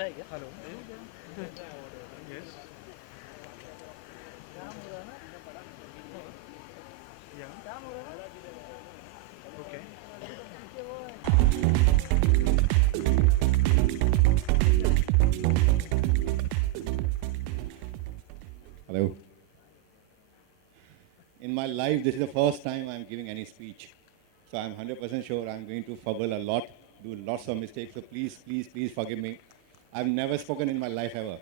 Hello. Yes. Yeah. Okay. Hello. In my life, this is the first time I'm giving any speech. So I'm 100% sure I'm going to fumble a lot, do lots of mistakes. So please, please, please forgive me. I've never spoken in my life ever.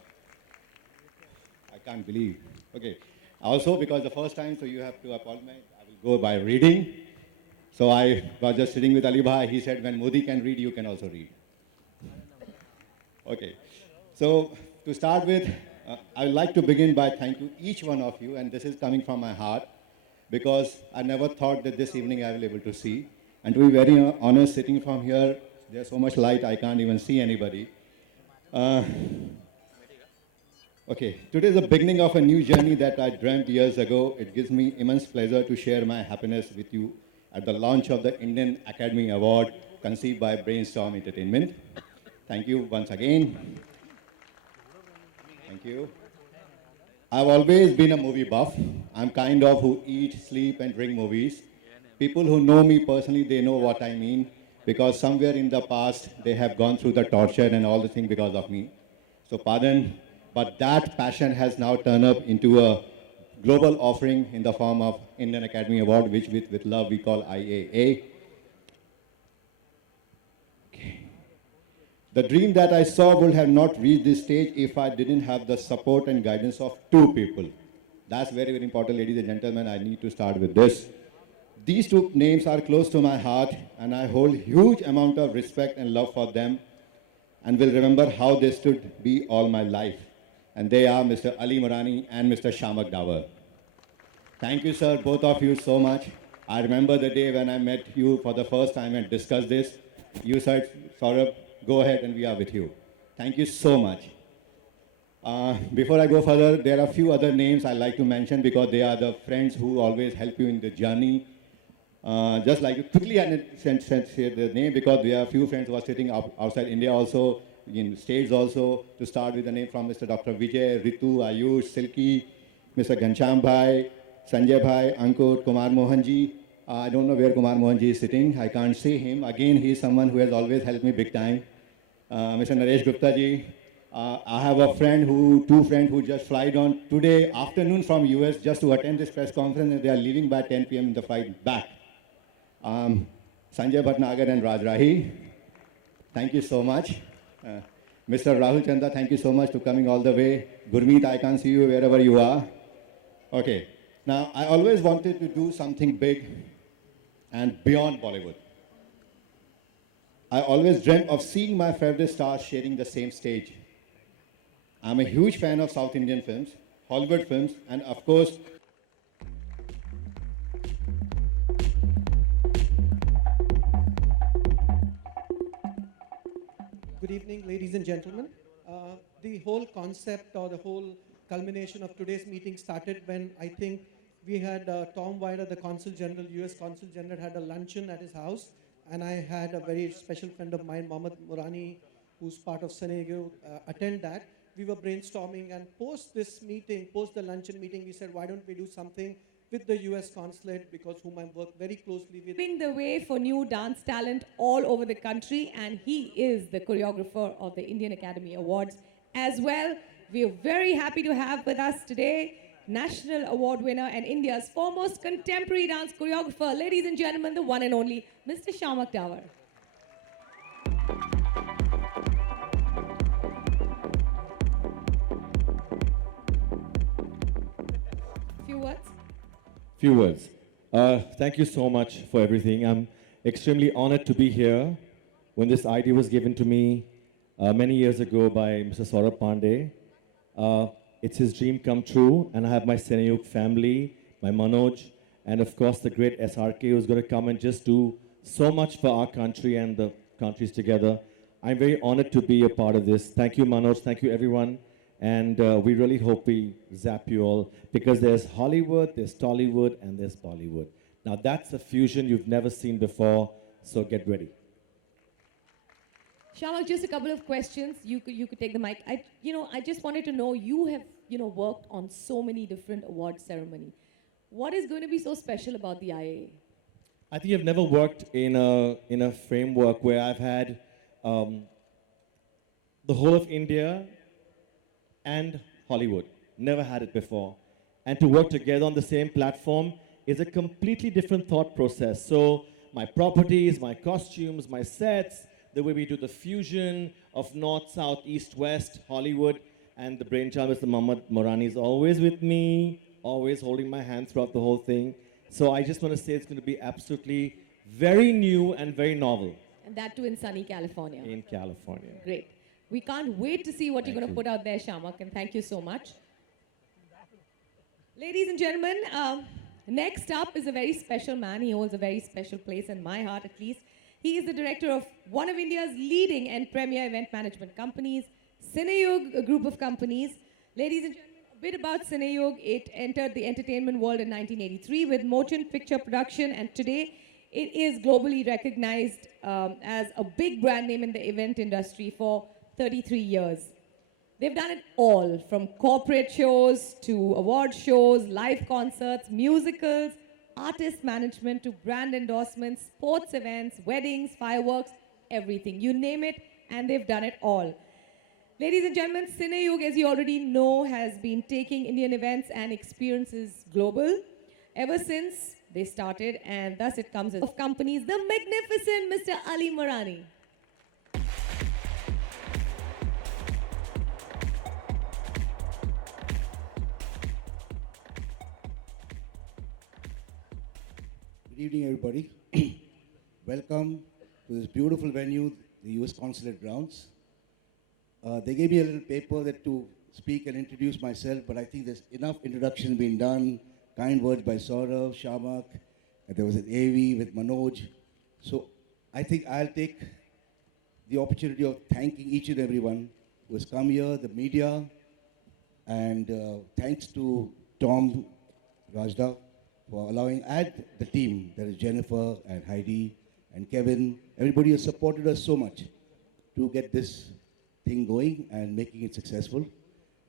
I can't believe. Okay. Also, because the first time, so you have to apologize. I will go by reading. So I was just sitting with Ali Bhai. He said, when Modi can read, you can also read. Okay. So to start with, I would like to begin by thanking each one of you, and this is coming from my heart, because I never thought that this evening I will be able to see. And to be very honest, sitting from here, there's so much light I can't even see anybody. Uh, okay, today is the beginning of a new journey that I dreamt years ago. It gives me immense pleasure to share my happiness with you at the launch of the Indian Academy Award conceived by Brainstorm Entertainment. Thank you once again. Thank you. I've always been a movie buff. I'm kind of who eat, sleep, and drink movies. People who know me personally, they know what I mean because somewhere in the past they have gone through the torture and all the things because of me. So pardon, but that passion has now turned up into a global offering in the form of Indian Academy Award, which with love we call IAA. The dream that I saw would have not reached this stage if I didn't have the support and guidance of two people. That's very, very important, ladies and gentlemen. I need to start with this. These two names are close to my heart, and I hold huge amount of respect and love for them, and will remember how they stood be all my life. And they are Mr. Ali Murani and Mr. Shamak Dawar. Thank you, sir, both of you so much. I remember the day when I met you for the first time and discussed this. You said, Saurabh, go ahead and we are with you. Thank you so much. Before I go further, there are a few other names I like to mention because they are the friends who always help you in the journey. Just like quickly I share the name because we have a few friends who are sitting outside India also, in States also. To start with the name from Mr. Dr. Vijay, Ritu, Ayush, Silky, Mr. Ghanshyam Bhai, Sanjay Bhai, Ankur, Kumar Mohanji. I don't know where Kumar Mohanji is sitting. I can't see him. Again, he is someone who has always helped me big time. Mr. Naresh Gupta ji. I have a friend two friends who just flied on today afternoon from US just to attend this press conference, and they are leaving by 10 p.m. in the flight back. Sanjay Bhatnagar and Raj Rahi, thank you so much. Mr. Rahul Chanda, thank you so much for coming all the way. Gurmeet, I can see you wherever you are. Okay. Now, I always wanted to do something big and beyond Bollywood. I always dreamt of seeing my favorite stars sharing the same stage. I'm a huge fan of South Indian films, Hollywood films, and of course, Good evening, ladies and gentlemen. The whole concept or the whole culmination of today's meeting started when I think we had Tom Weiler, the Consul General, US Consul General, had a luncheon at his house, and I had a very special friend of mine, Mohammed Murani, who's part of Senego, attend that. We were brainstorming, and post this meeting, post the luncheon meeting, we said, why don't we do something with the US consulate, because whom I work very closely with. Paving the way for new dance talent all over the country, and he is the choreographer of the Indian Academy Awards as well. We are very happy to have with us today National Award winner and India's foremost contemporary dance choreographer, ladies and gentlemen, the one and only Mr. Shamak Dawar. Few words. Few words. Thank you so much for everything. I'm extremely honored to be here. When this idea was given to me many years ago by Mr. Saurabh Pandey, it's his dream come true, and I have my Senayuk family, my Manoj, and of course the great SRK who's going to come and just do so much for our country and the countries together. I'm very honored to be a part of this. Thank you, Manoj. Thank you, everyone. And we really hope we zap you all because there's Hollywood, there's Tollywood, and there's Bollywood. Now that's a fusion you've never seen before, so get ready. Shamak, just a couple of questions. You could take the mic. I just wanted to know, you have worked on so many different award ceremonies. What is going to be so special about the IAA? I think I've never worked in a framework where I've had the whole of India and Hollywood. Never had it before. And to work together on the same platform is a completely different thought process. So my properties, my costumes, my sets, the way we do the fusion of North, South, East, West, Hollywood, and the brainchild, Mr. Mohammad Morani, is always with me, always holding my hand throughout the whole thing. So I just want to say it's going to be absolutely very new and very novel And that too in sunny California. in California. Great. We can't wait to see what you're Thank going to you. put out there, Shamak, and thank you so much. Ladies and gentlemen, next up is a very special man. He holds a very special place in my heart, at least. He is the director of one of India's leading and premier event management companies, Cineyug, a group of companies. Ladies and gentlemen, a bit about Cineyug. It entered the entertainment world in 1983 with motion picture production, and today it is globally recognized as a big brand name in the event industry for 33 years. They've done it all, from corporate shows to award shows, live concerts, musicals, artist management to brand endorsements, sports events, weddings, fireworks, everything. You name it, and they've done it all. Ladies and gentlemen, Cineyug, as you already know, has been taking Indian events and experiences global ever since they started, and thus it comes of companies, the magnificent Mr. Ali Marani. Good evening, everybody. Welcome to this beautiful venue, the US Consulate Grounds. They gave me a little paper to speak and introduce myself, but I think there's enough introduction being done. Kind words by Saurav, Shamak, and there was an AV with Manoj. So I think I'll take the opportunity of thanking each and everyone who has come here, the media, and thanks to Tom Rajda for allowing, and the team, that is Jennifer and Heidi and Kevin. Everybody has supported us so much to get this thing going and making it successful.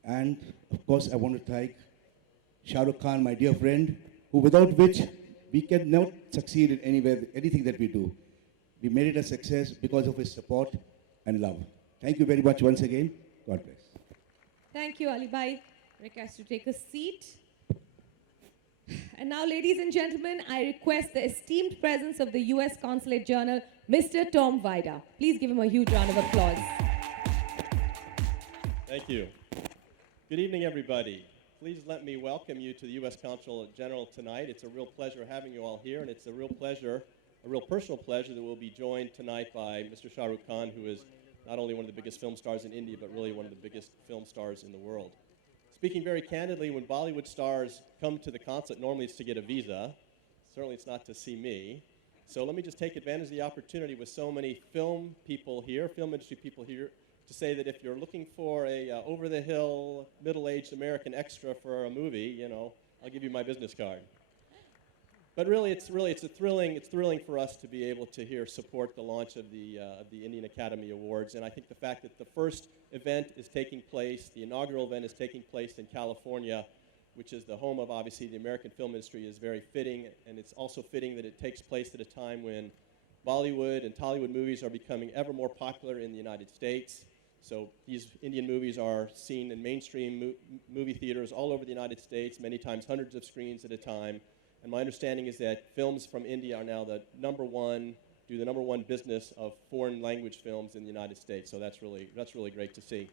And of course, I want to thank Shah Rukh Khan, my dear friend, who without which we cannot succeed in anywhere, anything that we do. We made it a success because of his support and love. Thank you very much once again. God bless. Thank you, Ali Bhai. Request to take a seat. And now, ladies and gentlemen, I request the esteemed presence of the US Consulate Journal, Mr. Tom Vida. Please give him a huge round of applause. Thank you. Good evening, everybody. Please let me welcome you to the U.S. Consulate General tonight. It's a real pleasure having you all here, and it's a real pleasure, a real personal pleasure that we'll be joined tonight by Mr. Shah Rukh Khan, who is not only one of the biggest film stars in India, but really one of the biggest film stars in the world. Speaking very candidly, when Bollywood stars come to the consulate, normally it's to get a visa. Certainly it's not to see me. So let me just take advantage of the opportunity with so many film people here, film industry people here, to say that if you're looking for a over-the-hill, middle-aged American extra for a movie, I'll give you my business card. But really, it's thrilling for us to be able to support the launch of the Indian Academy Awards. And I think the fact that the first event is taking place, the inaugural event is taking place in California, which is the home of, obviously, the American film industry, is very fitting. And it's also fitting that it takes place at a time when Bollywood and Tollywood movies are becoming ever more popular in the United States. So these Indian movies are seen in mainstream movie theaters all over the United States, many times hundreds of screens at a time. And my understanding is that films from India are now the number one business of foreign language films in the United States. So that's really great to see.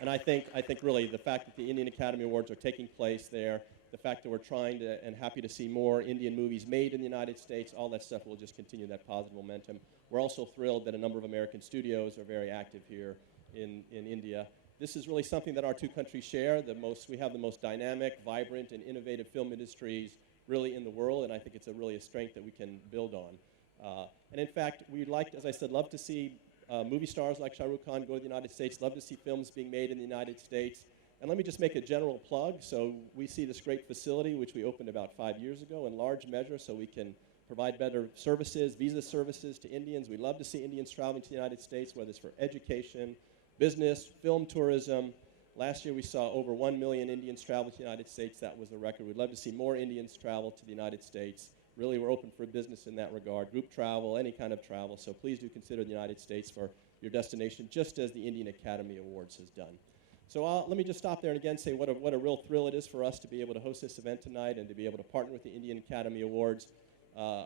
And I think really the fact that the Indian Academy Awards are taking place there, the fact that we're trying to and happy to see more Indian movies made in the United States, all that stuff will just continue that positive momentum. We're also thrilled that a number of American studios are very active here in India. This is really something that our two countries share. We have the most dynamic, vibrant, and innovative film industries really in the world, and I think it's really a strength that we can build on. And in fact, we'd like, as I said, love to see movie stars like Shah Rukh Khan go to the United States, love to see films being made in the United States. And let me just make a general plug. So we see this great facility, which we opened about 5 years ago, in large measure so we can provide better services, visa services to Indians. We love to see Indians traveling to the United States, whether it's for education, business, film tourism. Last year we saw over 1 million Indians travel to the United States. That was a record. We'd love to see more Indians travel to the United States. Really, we're open for business in that regard, group travel, any kind of travel. So please do consider the United States for your destination, just as the Indian Academy Awards has done. So let me just stop there and again say what a real thrill it is for us to be able to host this event tonight and to be able to partner with the Indian Academy Awards.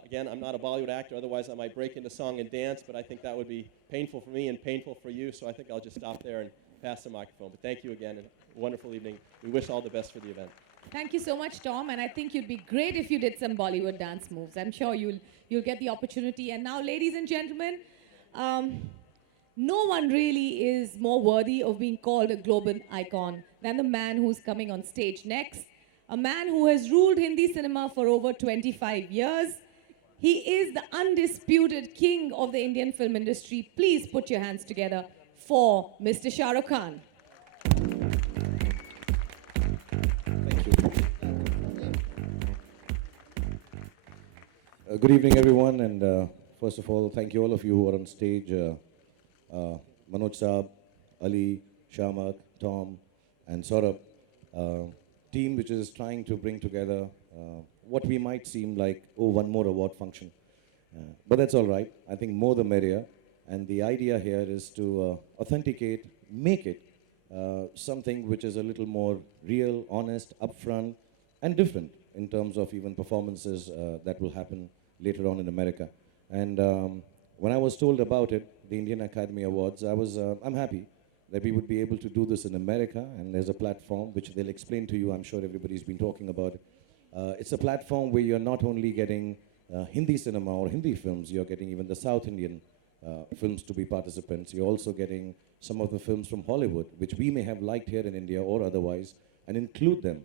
Again, I'm not a Bollywood actor, otherwise I might break into song and dance, but I think that would be painful for me and painful for you, so I think I'll just stop there and pass the microphone. But thank you again, and a wonderful evening. We wish all the best for the event. Thank you so much, Tom. And I think you'd be great if you did some Bollywood dance moves. I'm sure you'll get the opportunity. And now, ladies and gentlemen, no one really is more worthy of being called a global icon than the man who's coming on stage next. A man who has ruled Hindi cinema for over 25 years. He is the undisputed king of the Indian film industry. Please put your hands together for Mr. Shah Rukh Khan. Good evening, everyone, and first of all, thank you all of you who are on stage. Manoj Saab, Ali, Shamak, Tom, and Saurabh. Team which is trying to bring together what we might seem like, oh, one more award function. But that's all right. I think more the merrier. And the idea here is to authenticate, make it something which is a little more real, honest, upfront, and different in terms of even performances that will happen later on in America. And when I was told about it, the Indian Academy Awards, I'm happy that we would be able to do this in America, and there's a platform which they'll explain to you. I'm sure everybody's been talking about it. It's a platform where you're not only getting Hindi cinema or Hindi films, you're getting even the South Indian films to be participants. You're also getting some of the films from Hollywood, which we may have liked here in India or otherwise, and include them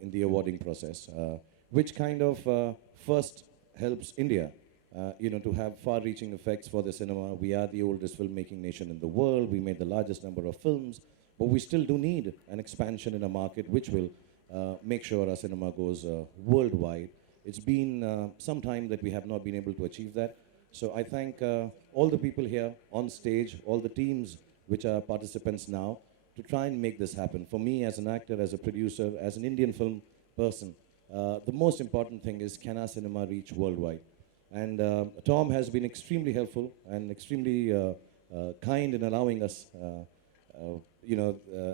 in the awarding process, which kind of first helps India, to have far-reaching effects for the cinema. We are the oldest filmmaking nation in the world. We made the largest number of films, but we still do need an expansion in a market which will make sure our cinema goes worldwide. It's been some time that we have not been able to achieve that. So I thank all the people here on stage, all the teams which are participants now, to try and make this happen. For me, as an actor, as a producer, as an Indian film person, the most important thing is, can our cinema reach worldwide? And Tom has been extremely helpful and extremely kind in allowing us,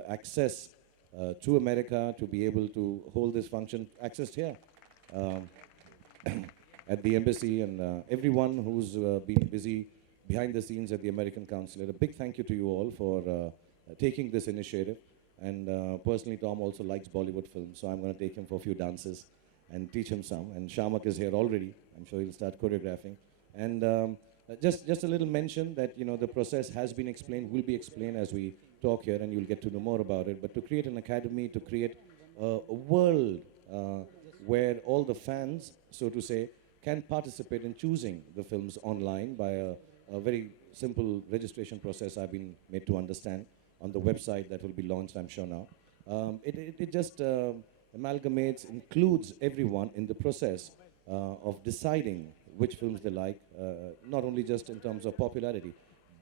access to America to be able to hold this function, accessed here at the embassy, and everyone who's been busy behind the scenes at the American Consulate. A big thank you to you all for taking this initiative. And personally, Tom also likes Bollywood films, so I'm going to take him for a few dances and teach him some. And Shamak is here already. I'm sure he'll start choreographing. And just a little mention that, the process has been explained, will be explained as we talk here, and you'll get to know more about it. But to create an academy, to create a world where all the fans, so to say, can participate in choosing the films online by a very simple registration process I've been made to understand on the website that will be launched, I'm sure now. It just amalgamates, includes everyone in the process of deciding which films they like, not only just in terms of popularity,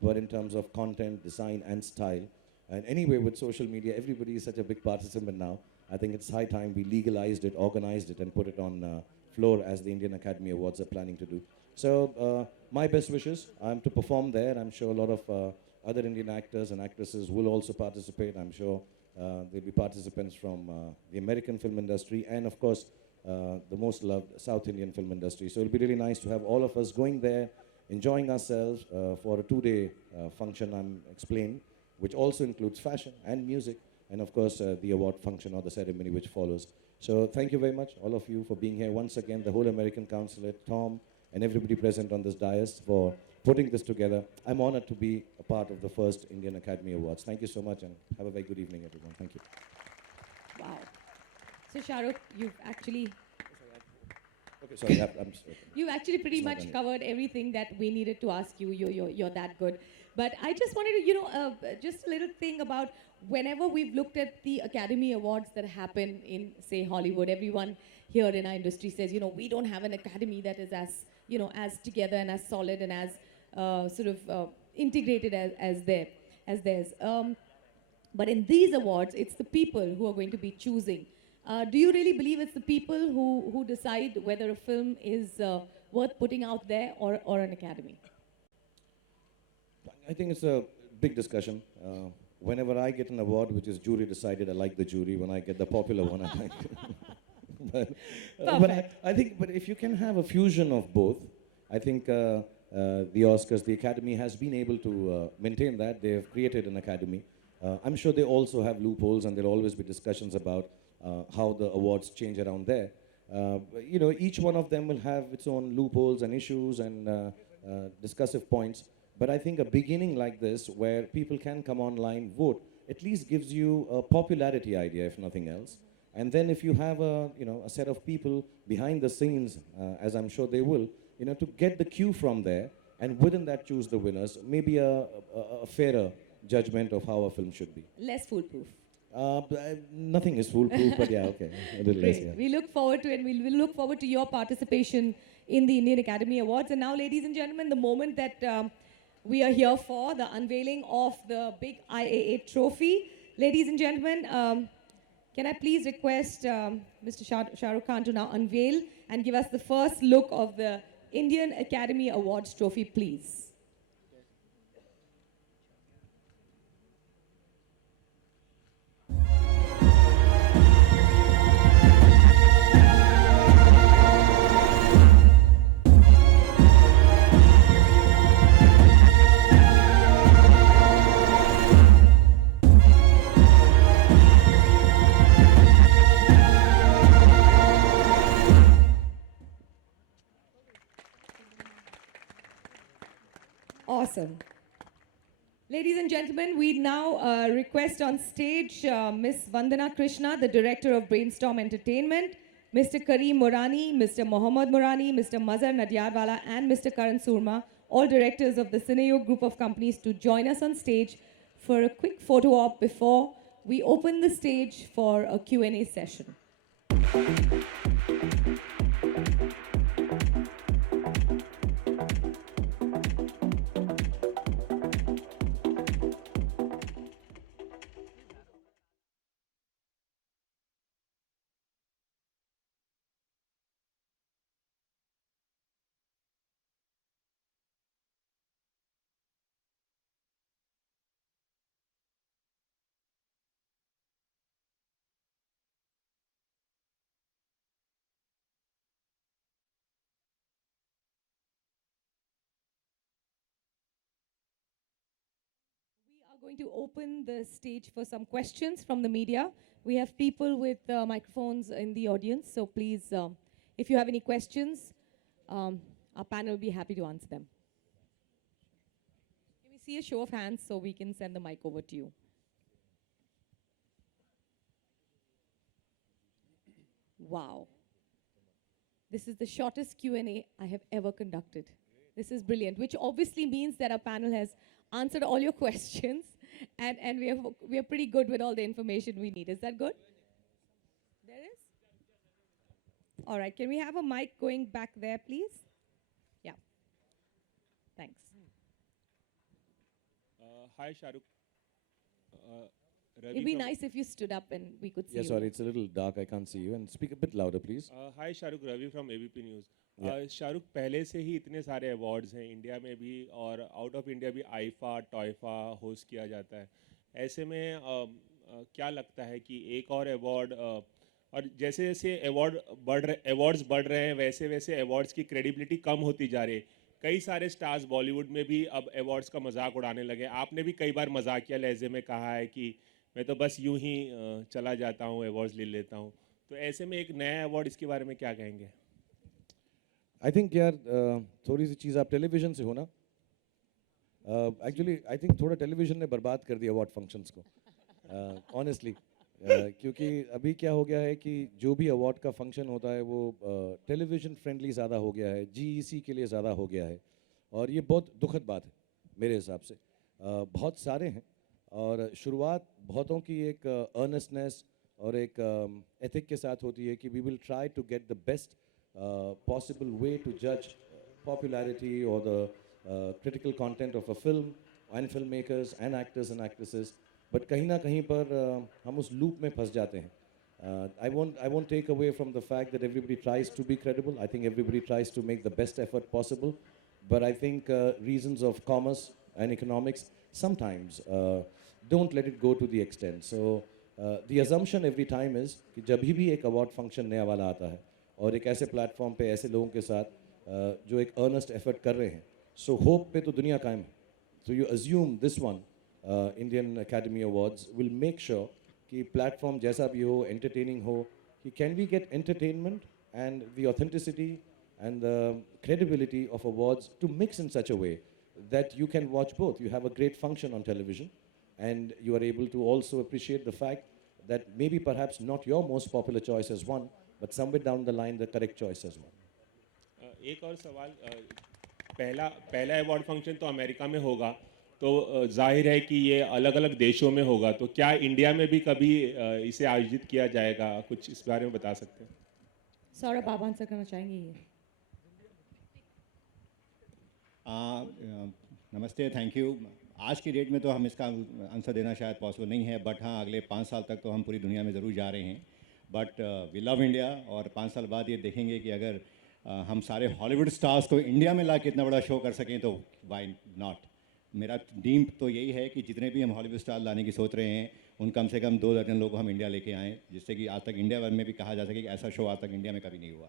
but in terms of content, design, and style. And anyway, with social media, everybody is such a big participant now. I think it's high time we legalized it, organized it, and put it on floor as the Indian Academy Awards are planning to do. So my best wishes. I'm to perform there. I'm sure a lot of other Indian actors and actresses will also participate. I'm sure there'll be participants from the American film industry and, of course, the most loved South Indian film industry. So it'll be really nice to have all of us going there, enjoying ourselves for a two-day function, I'm explaining, which also includes fashion and music, and of course the award function or the ceremony which follows. So thank you very much, all of you, for being here once again, the whole American Consulate, Tom, and everybody present on this dais for putting this together. I'm honored to be a part of the first Indian Academy Awards. Thank you so much, and have a very good evening, everyone. Thank you. Wow. So Shah Rukh, you've actually Okay, sorry, I'm sorry. You've actually pretty It's not much done yet. covered everything that we needed to ask you. You're that good. But I just wanted to, just a little thing about whenever we've looked at the Academy Awards that happen in, say, Hollywood, everyone here in our industry says, we don't have an academy that is as, as together and as solid and as integrated as theirs. But in these awards, it's the people who are going to be choosing. Do you really believe it's the people who decide whether a film is worth putting out there or an academy? I think it's a big discussion. Whenever I get an award which is jury decided, I like the jury. When I get the popular one, I like. But if you can have a fusion of both, I think the Oscars, the Academy has been able to maintain that. They have created an academy. I'm sure they also have loopholes, and there'll always be discussions about how the awards change around there. Each one of them will have its own loopholes and issues and discussive points. But I think a beginning like this, where people can come online, vote, at least gives you a popularity idea, if nothing else. And then if you have a set of people behind the scenes, as I'm sure they will, to get the cue from there, and within that choose the winners, maybe a fairer judgment of how a film should be. Less foolproof. Nothing is foolproof, but yeah, okay, a little less, Great. yeah. We look forward to it, and we'll look forward to your participation in the Indian Academy Awards. And now, ladies and gentlemen, the moment that we are here for, the unveiling of the big IAA trophy. Ladies and gentlemen, can I please request Mr. Shah Rukh Khan to now unveil and give us the first look of the Indian Academy Awards trophy, please? Awesome. Ladies and gentlemen, we now request on stage Ms. Vandana Krishna, the director of Brainstorm Entertainment, Mr. Kareem Morani, Mr. Mohammad Morani, Mr. Mazhar Nadyarwala, and Mr. Karan Surma, all directors of the Cineyug group of companies, to join us on stage for a quick photo op before we open the stage for a Q&A session. Going to open the stage for some questions from the media. We have people with microphones in the audience, so please, if you have any questions, our panel will be happy to answer them. Can we see a show of hands so we can send the mic over to you? Wow. This is the shortest Q&A I have ever conducted. This is brilliant, which obviously means that our panel has answered all your questions, and we are pretty good with all the information we need. Is that good? There is? All right, can we have a mic going back there, please? Yeah. Thanks. Hi, Shah Rukh. Ravi It'd be from- nice if you stood up and we could see Yeah, you. sorry, it's a little dark. I can't see you. And speak a bit louder, please. Hi, Shahrukh, Ravi from ABP News. Yeah. Shahrukh, पहले से ही इतने सारे awards हैं India में भी, और out of India भी IIFA TOIFA host किया जाता है. ऐसे में क्या लगता है कि एक और अवार्ड, और जैसे जैसे अवार्ड्स बढ़ रहे हैं, वैसे वैसे अवार्ड्स की क्रेडिबिलिटी कम होती जा रही है. कई सारे स्टार्स बॉलीवुड में भी अब अवार्ड्स का मजाक उड़ाने लगे. आपने भी कई बार मजाकिया लहजे में कहा है कि मैं तो बस यूं ही चला जाता हूं, अवार्ड्स ले लेता हूं. तो ऐसे में एक नया अवार्ड, इसके बारे में क्या कहेंगे? आई थिंक यार थोड़ी सी चीज़ आप टेलीविज़न से हो ना. एक्चुअली आई थिंक थोड़ा टेलीविज़न ने बर्बाद कर दिया अवार्ड फंक्शंस को. ऑनेस्टली क्योंकि अभी क्या हो गया है कि जो भी अवार्ड का फंक्शन होता है वो टेलीविज़न फ्रेंडली ज़्यादा हो गया है, जीईसी के लिए ज़्यादा हो गया है, और ये बहुत दुखद बात है मेरे हिसाब से। बहुत सारे हैं, और शुरुआत बहुतों की एक अर्नेस्टनेस और एक एथिक के साथ होती है कि we will try to get the best possible way to judge popularity or the critical content of a film and filmmakers and actors and actresses. But कहीं ना कहीं पर हम उस लूप में फंस जाते हैं. I won't take away from the fact that everybody tries to be credible. I think everybody tries to make the best effort possible. But I think reasons of commerce and economics sometimes don't let it go to the extent. So the assumption every time is कि जब भी एक award function नया वाला आता है और एक ऐसे प्लेटफॉर्म पे ऐसे लोगों के साथ जो एक अर्नेस्ट एफर्ट कर रहे हैं, सो होप पे तो दुनिया कायम है. So you assume this one, Indian Academy Awards, will make sure कि प्लेटफॉर्म जैसा भी हो, entertaining हो, कि can we get entertainment and the authenticity and the credibility of awards to mix in such a way that you can watch both. You have a great function on television and you are able to also appreciate the fact that maybe perhaps not your most popular choice as one, but somewhere down the line the correct choice as one. एक और सवाल, पहला award function तो America में होगा, तो जाहिर है कि ये अलग अलग देशों में होगा, तो क्या इंडिया में भी कभी इसे आयोजित किया जाएगा? कुछ इस बारे में बता सकते हैं? सौरभ, आप आंसर करना चाहेंगे ये? नमस्ते, थैंक यू. आज की डेट में तो हम इसका आंसर देना शायद पॉसिबल नहीं है, बट हाँ, अगले 5 साल तक तो हम पूरी दुनिया में ज़रूर जा रहे हैं. बट वी लव इंडिया, और 5 साल बाद ये देखेंगे कि अगर हम सारे हॉलीवुड स्टार्स को इंडिया में ला के इतना बड़ा शो कर सकें तो वाई नॉट. मेरा ड्रीम तो यही है कि जितने भी हम हॉलीवुड स्टार लाने की सोच रहे हैं, उन कम से कम 2 दर्जन लोग हम इंडिया लेके आएँ, जिससे कि आज तक इंडिया भर में भी कहा जा सके कि ऐसा शो आज तक इंडिया में कभी नहीं हुआ.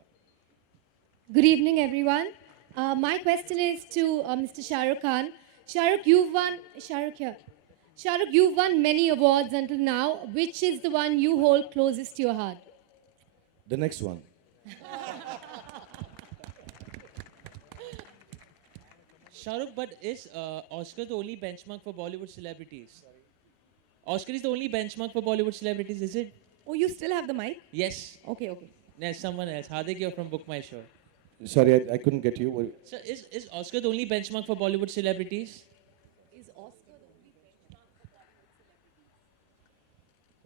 Good evening, everyone. My question is to Mr. Shah Rukh Khan. Shah Rukh, you've won many awards until now. Which is the one you hold closest to your heart? The next one. Shah Rukh, but is Oscar the only benchmark for Bollywood celebrities? Oscar is the only benchmark for Bollywood celebrities, is it? Oh, you still have the mic? Yes. Okay, okay. There's someone else. Hardik, you're from Book My Show. Sorry, I couldn't get you. So is Oscar the only benchmark for Bollywood celebrities? Is Oscar the only benchmark for Bollywood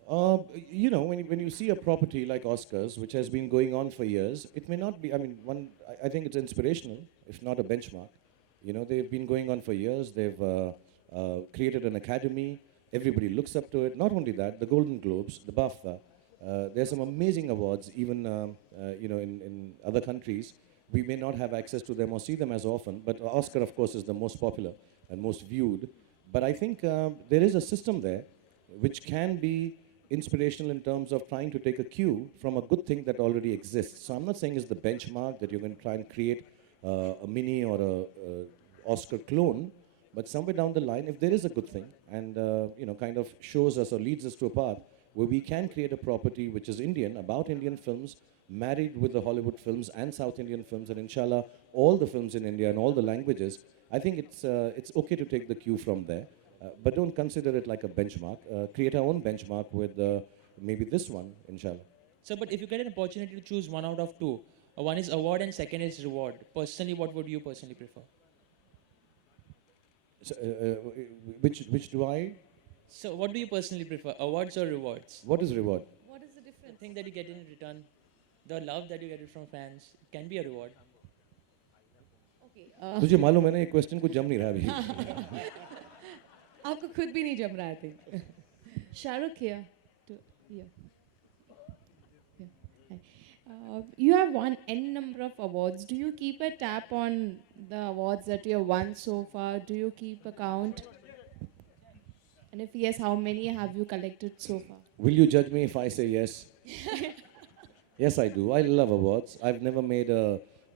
celebrities? You know, when you see a property like Oscars, which has been going on for years, it may not be, I mean, I think it's inspirational, if not a benchmark. You know, they've been going on for years. They've created an academy. Everybody looks up to it. Not only that, the Golden Globes, the BAFTA, there's some amazing awards, even, you know, in other countries. We may not have access to them or see them as often, but Oscar, of course, is the most popular and most viewed. But I think there is a system there which can be inspirational in terms of trying to take a cue from a good thing that already exists. So I'm not saying it's the benchmark that you're going to try and create a mini or a Oscar clone, but somewhere down the line, if there is a good thing and you know, kind of shows us or leads us to a path where we can create a property which is Indian, about Indian films, married with the Hollywood films and South Indian films, and inshallah, all the films in India and all the languages, I think it's okay to take the cue from there. But don't consider it like a benchmark. Create our own benchmark with maybe this one, inshallah. So, but if you get an opportunity to choose one out of two, one is award and second is reward, personally, what would you personally prefer? So, which do I? So, what do you personally prefer, awards or rewards? What is reward? What is the difference? The thing that you get in return, the love that you get from fans, it can be a reward. Okay. तुझे मालूम है ना ये question को जम नहीं रहा अभी. आपको खुद भी नहीं जम रहा है. Shah Rukh here. Yeah. You have won n number of awards. Do you keep a tab on the awards that you have won so far? Do you keep a count? And if yes, how many have you collected so far? Will you judge me if I say yes? Yes, I do. I love awards. I've never made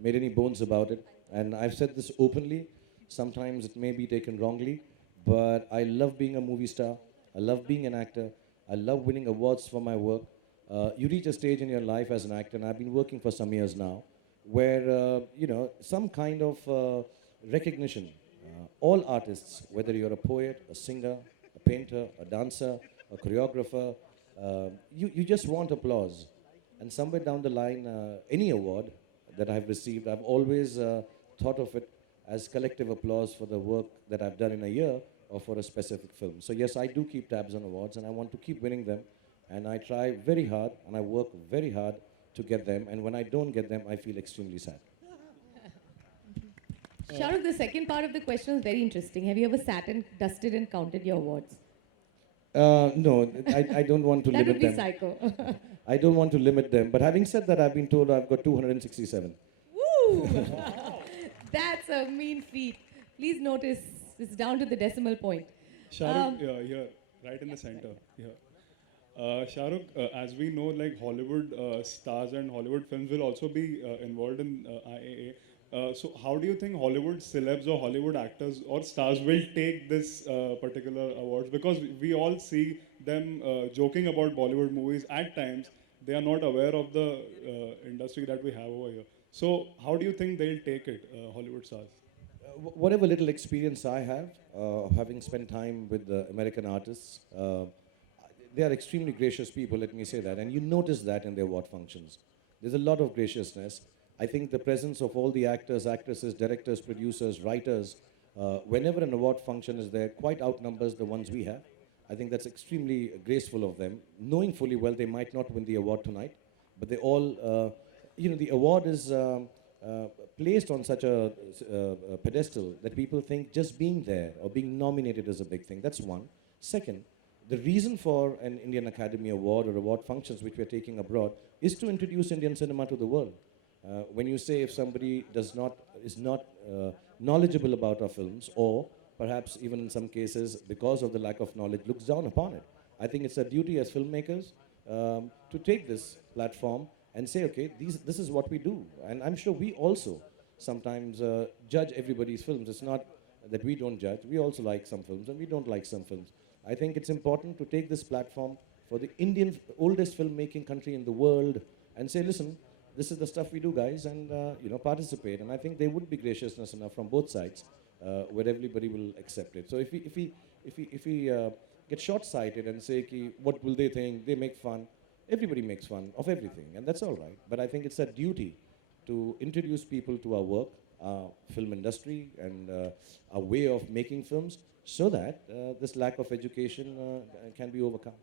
any bones about it. And I've said this openly. Sometimes it may be taken wrongly. But I love being a movie star. I love being an actor. I love winning awards for my work. You reach a stage in your life as an actor, and I've been working for some years now, where, you know, some kind of recognition. All artists, whether you're a poet, a singer, a painter, a dancer, a choreographer, you just want applause. And somewhere down the line, any award that I've received, I've always thought of it as collective applause for the work that I've done in a year or for a specific film. So yes, I do keep tabs on awards, and I want to keep winning them. And I try very hard, and I work very hard to get them. And when I don't get them, I feel extremely sad. Shahrukh, the second part of the question is very interesting. Have you ever sat and dusted and counted your awards? No, I don't want to That limit would be them. psycho. I don't want to limit them. But having said that, I've been told I've got 267. Woo! That's a mean feat. Please notice it's down to the decimal point. Shahrukh, here, right in the center. Here. Shahrukh, as we know, like Hollywood stars and Hollywood films will also be involved in IAA. So how do you think Hollywood celebs or Hollywood actors or stars will take this particular awards? Because we all see them joking about Bollywood movies at times. They are not aware of the industry that we have over here. So how do you think they'll take it, Hollywood stars? Whatever little experience I have, having spent time with the American artists, they are extremely gracious people, let me say that. And you notice that in their award functions. There's a lot of graciousness. I think the presence of all the actors, actresses, directors, producers, writers, whenever an award function is there, quite outnumbers the ones we have. I think that's extremely graceful of them, knowing fully well they might not win the award tonight, but they all, the award is placed on such a pedestal that people think just being there or being nominated is a big thing. That's one. Second, the reason for an Indian Academy Award or award functions which we're taking abroad is to introduce Indian cinema to the world. When you say if somebody is not knowledgeable about our films, or perhaps even in some cases because of the lack of knowledge looks down upon it, I think it's a duty as filmmakers to take this platform and say, okay, this is what we do. And I'm sure we also sometimes judge everybody's films. It's not that we don't judge. We also like some films and we don't like some films. I think it's important to take this platform for the oldest filmmaking country in the world and say, listen, this is the stuff we do, guys, and participate. And I think there would be graciousness enough from both sides where everybody will accept it. So if we get short-sighted and say, what will they think? They make fun. Everybody makes fun of everything, and that's all right. But I think it's a duty to introduce people to our work, our film industry, and our way of making films, so that this lack of education can be overcome.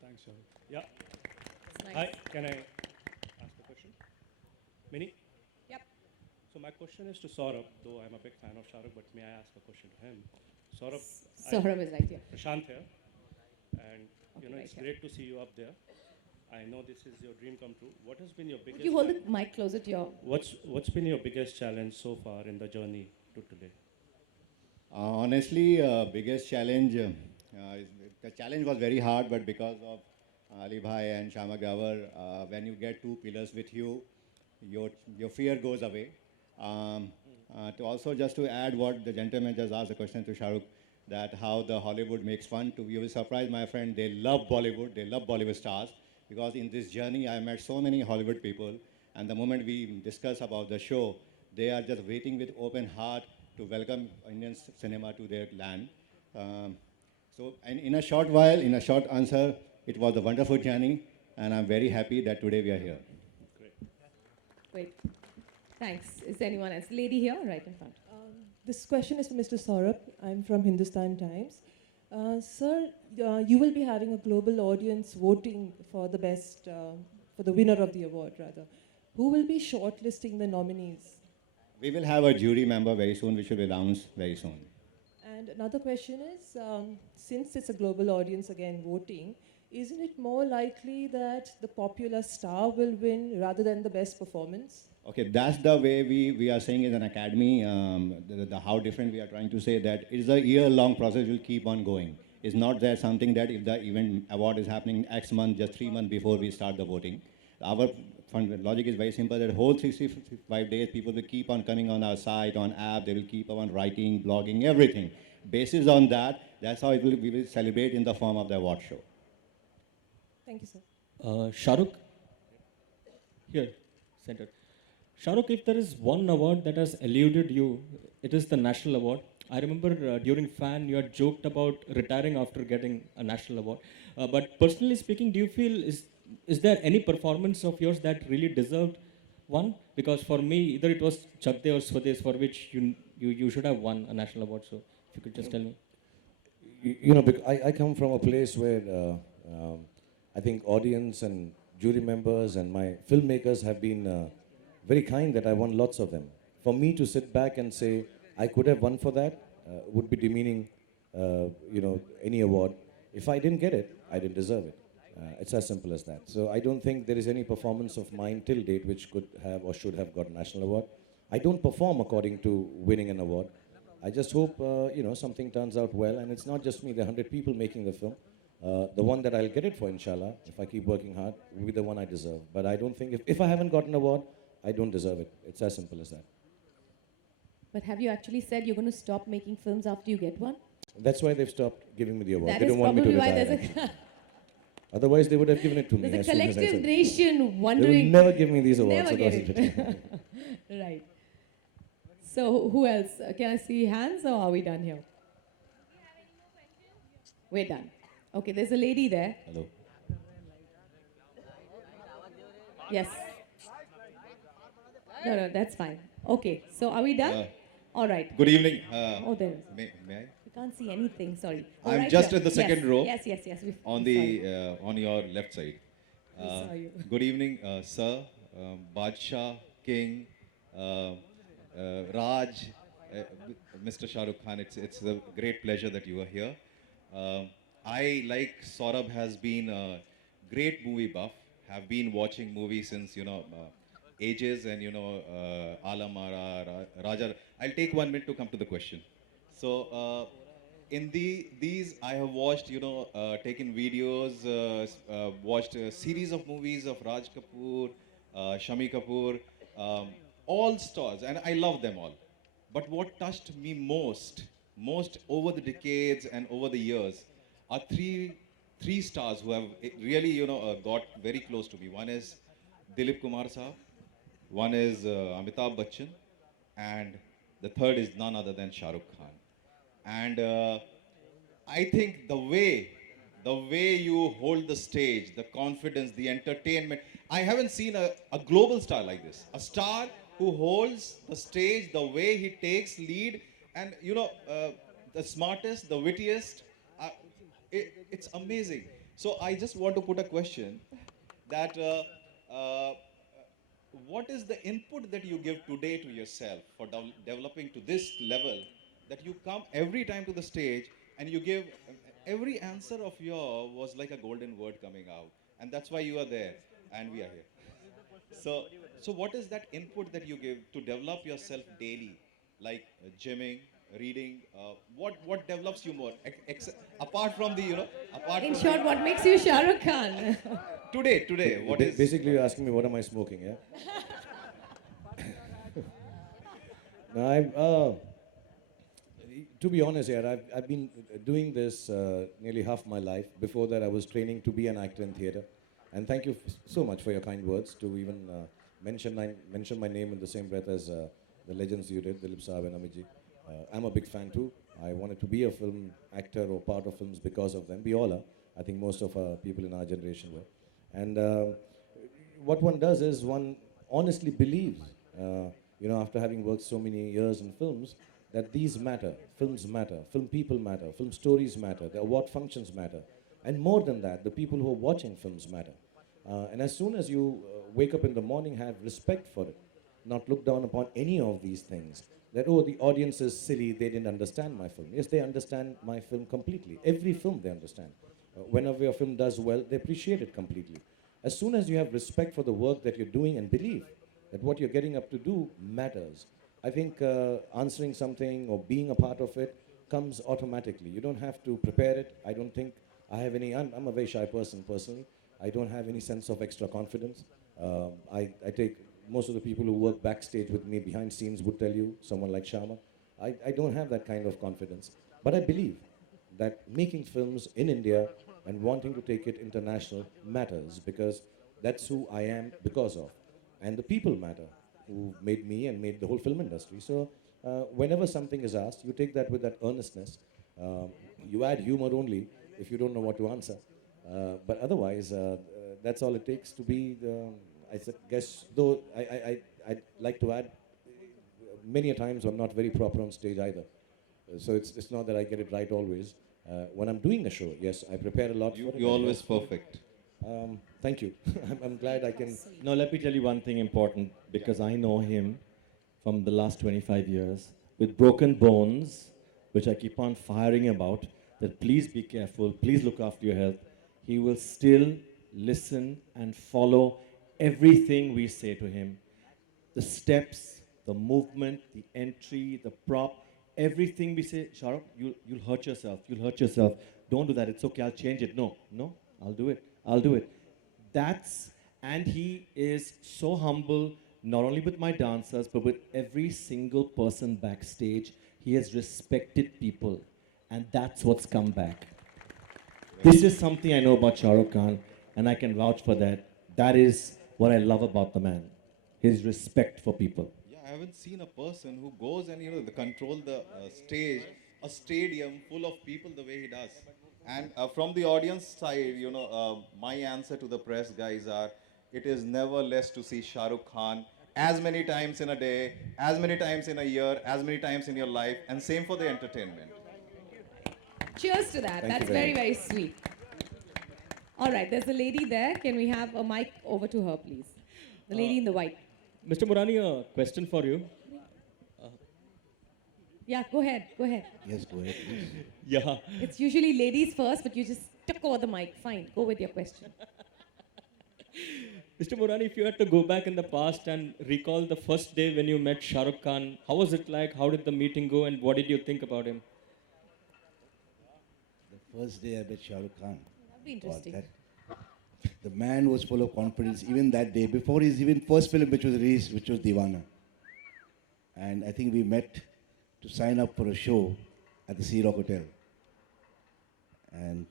Thanks, Shahrukh. Yeah. Nice. Hi, can I ask a question? Mini? Yep. So my question is to Saurabh, though I'm a big fan of Shahrukh, but may I ask a question to him? Saurabh, Saurabh is right here. Prashant here, and right it's here. great to see you up there. I know this is your dream come true. What has been your biggest? Would you hold the mic closer to your... What's been your biggest challenge so far in the journey to today? Honestly, biggest challenge, the challenge was very hard, but because of Ali Bhai and Shama Gawar, when you get two pillars with you, your fear goes away. To also just to add what the gentleman just asked a question to Shahrukh, that how the Hollywood makes fun. You will surprise my friend, they love Bollywood, they love Bollywood stars, because in this journey I met so many Hollywood people, and the moment we discuss about the show, they are just waiting with open heart to welcome Indian cinema to their land. So in a short while, in a short answer, it was a wonderful journey, and I'm very happy that today we are here. Great. Thanks. Is there anyone else? Lady here, right in front. This question is for Mr. Saurabh. I'm from Hindustan Times. Sir, you will be having a global audience voting for the best, for the winner of the award, rather. Who will be shortlisting the nominees? We will have a jury member very soon, which will be announced very soon. And another question is, since it's a global audience again voting, isn't it more likely that the popular star will win rather than the best performance? Okay, that's the way we are saying as an academy, how different we are trying to say that it is a year-long process, will keep on going. It's not that something that if the event award is happening X month, just 3 months before we start the voting. Our logic is very simple, that whole 365 days, people will keep on coming on our site, on app, they will keep on writing, blogging, everything. Basis on that, that's how we will celebrate in the form of the award show. Thank you, sir. Shahrukh, here, center. Shahrukh, if there is one award that has eluded you, it is the national award. I remember during Fan, you had joked about retiring after getting a national award. But personally speaking, do you feel is there any performance of yours that really deserved one? Because for me, either it was Chak De or Swades for which you should have won a national award. So if you could just tell me. You know, I come from a place where I think audience and jury members and my filmmakers have been very kind that I won lots of them. For me to sit back and say I could have won for that would be demeaning, any award. If I didn't get it, I didn't deserve it. It's as simple as that. So I don't think there is any performance of mine till date which could have or should have got a national award. I don't perform according to winning an award. I just hope, something turns out well. And it's not just me, there are 100 people making the film. The one that I'll get it for, inshallah, if I keep working hard, will be the one I deserve. But I don't think, if I haven't got an award, I don't deserve it. It's as simple as that. But have you actually said you're going to stop making films after you get one? That's why they've stopped giving me the award. That They is don't want me to probably why retire. there's Otherwise, they would have given it to me. there's as a soon as I collective said. nation wondering. They will never give me these awards. Never so get doesn't it. Right. So who else? Can I see hands or are we done here? We're done. Okay, there's a lady there. Hello. Yes. No, that's fine. Okay, so are we done? All right. Good evening. Oh, there is. May I? We can't see anything, sorry. I'm Right just here. at the second Yes, row. Yes. On we the on your left side. We saw you. Good evening, sir, Badshah, King, Raj, Mr. Shah Rukh Khan. It's a great pleasure that you are here. I, like Saurabh, has been a great movie buff. Have been watching movies since ages, and Alam Ara, Raja. I'll take 1 minute to come to the question. So in these I have watched, taken videos, watched a series of movies of Raj Kapoor, Shami Kapoor, all stars, and I love them all. But what touched me most over the decades and over the years are three stars who have really, got very close to me. One is Dilip Kumar Saab, one is Amitabh Bachchan, and the third is none other than Shah Rukh Khan. And I think the way you hold the stage, the confidence, the entertainment, I haven't seen a global star like this. A star who holds the stage, the way he takes lead, and the smartest, the wittiest. It's amazing. So I just want to put a question that what is the input that you give today to yourself for developing to this level, that you come every time to the stage and you give every answer of your was like a golden word coming out, and that's why you are there and we are here. So what is that input that you give to develop yourself daily, like gymming, reading? What develops you more? Apart from the, apart In from short, what makes you Shah Rukh Khan? Today, what is? Basically, you're asking me what am I smoking, yeah? No, to be honest, yeah, I've been doing this nearly half my life. Before that, I was training to be an actor in theatre. And thank you so much for your kind words to even mention my name in the same breath as the legends you did, Dilip Saab and Amit ji. I'm a big fan too. I wanted to be a film actor or part of films because of them. We all are. I think most of people in our generation were. And what one does is one honestly believes, after having worked so many years in films, that these matter. Films matter. Film people matter. Film stories matter. The award functions matter. And more than that, the people who are watching films matter. And as soon as you wake up in the morning, have respect for it, not look down upon any of these things. That, oh, the audience is silly, they didn't understand my film. Yes, they understand my film completely. Every film they understand. Whenever your film does well, they appreciate it completely. As soon as you have respect for the work that you're doing and believe that what you're getting up to do matters, I think answering something or being a part of it comes automatically. You don't have to prepare it. I don't think I have any, I'm a very shy person personally. I don't have any sense of extra confidence. I take, most of the people who work backstage with me behind scenes would tell you, someone like Sharma, I don't have that kind of confidence. But I believe that making films in India and wanting to take it international matters, because that's who I am because of. And the people matter who made me and made the whole film industry. So whenever something is asked, you take that with that earnestness. You add humor only if you don't know what to answer. But otherwise, that's all it takes to be the, guess, though I'd like to add, many a times I'm not very proper on stage either. So it's not that I get it right always. When I'm doing a show, yes, I prepare a lot for it. You're always perfect. Thank you. I'm glad I can. No, let me tell you one thing important, because I know him from the last 25 years with broken bones, which I keep on firing about, that please be careful, please look after your health. He will still listen and follow everything we say to him. The steps, the movement, the entry, the prop, everything we say, Shahrukh, you'll hurt yourself, you'll hurt yourself. Don't do that, it's okay, I'll change it. No, I'll do it. And he is so humble, not only with my dancers, but with every single person backstage. He has respected people, and that's what's come back. This is something I know about Shah Rukh Khan, and I can vouch for that. That is what I love about the man, his respect for people. Yeah, I haven't seen a person who goes and control the stage, a stadium full of people the way he does. And from the audience side, my answer to the press guys are, it is never less to see Shah Rukh Khan as many times in a day, as many times in a year, as many times in your life, and same for the entertainment. Cheers to that. That's very, very sweet. All right, there's a lady there. Can we have a mic over to her, please? The lady in the white. Mr. Murani, a question for you. Yeah, go ahead. Yes, go ahead, please. Yeah. It's usually ladies first, but you just took over the mic. Fine, go with your question. Mr. Murani, if you had to go back in the past and recall the first day when you met Shah Rukh Khan, how was it like? How did the meeting go, and what did you think about him? The first day I met Shah Rukh Khan. That'd be interesting. The man was full of confidence even that day, before his even first film which was released, which was Deewana. And I think we met to sign up for a show at the Sea Rock Hotel. And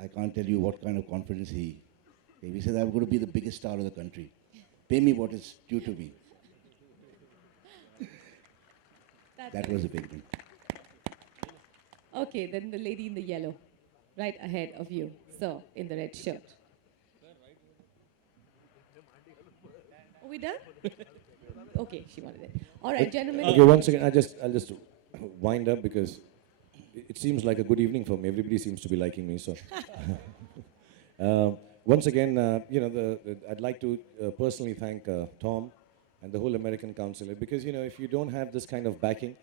I can't tell you what kind of confidence he gave. He said, I'm going to be the biggest star of the country. Pay me what is due to me. That was a big thing. Okay, then the lady in the yellow, right ahead of you, sir, in the red shirt. Are we done? Okay, she wanted it. All right, gentlemen. Okay, once again, I'll just wind up because it seems like a good evening for me. Everybody seems to be liking me, so. Once again, I'd like to personally thank Tom and the whole American Council, because if you don't have this kind of backing,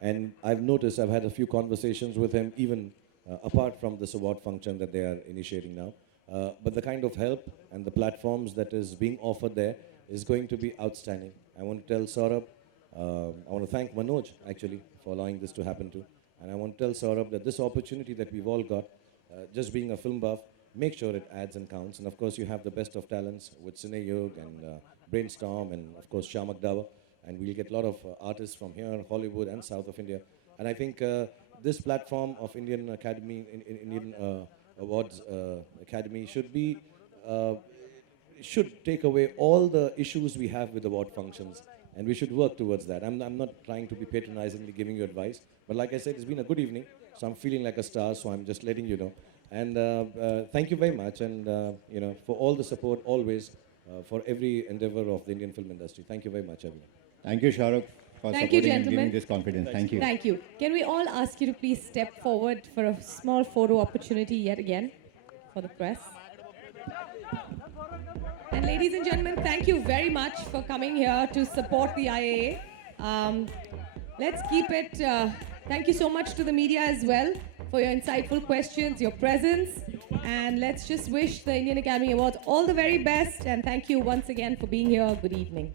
and I've noticed, I've had a few conversations with him, even apart from this award function that they are initiating now. But the kind of help and the platforms that is being offered there is going to be outstanding. I want to tell Saurabh, I want to thank Manoj actually for allowing this to happen too. And I want to tell Saurabh that this opportunity that we've all got, just being a film buff, make sure it adds and counts. And of course, you have the best of talents with Cine Yog and Brainstorm and of course Shamak Dawa. And we'll get a lot of artists from here, Hollywood and South of India. And I think this platform of Indian Academy, Indian Awards Academy should take away all the issues we have with award functions. And we should work towards that. I'm not trying to be patronizingly giving you advice. But like I said, it's been a good evening. So I'm feeling like a star, so I'm just letting you know. And thank you very much. And for all the support always for every endeavor of the Indian film industry. Thank you very much, everyone. Thank you, Shah Rukh, for Thank you, supporting and gentlemen. giving this confidence. Thank you. Thank you. Can we all ask you to please step forward for a small photo opportunity yet again for the press? And ladies and gentlemen, thank you very much for coming here to support the IAA. Let's keep it. Thank you so much to the media as well for your insightful questions, your presence. And let's just wish the Indian Academy Awards all the very best. And thank you once again for being here. Good evening.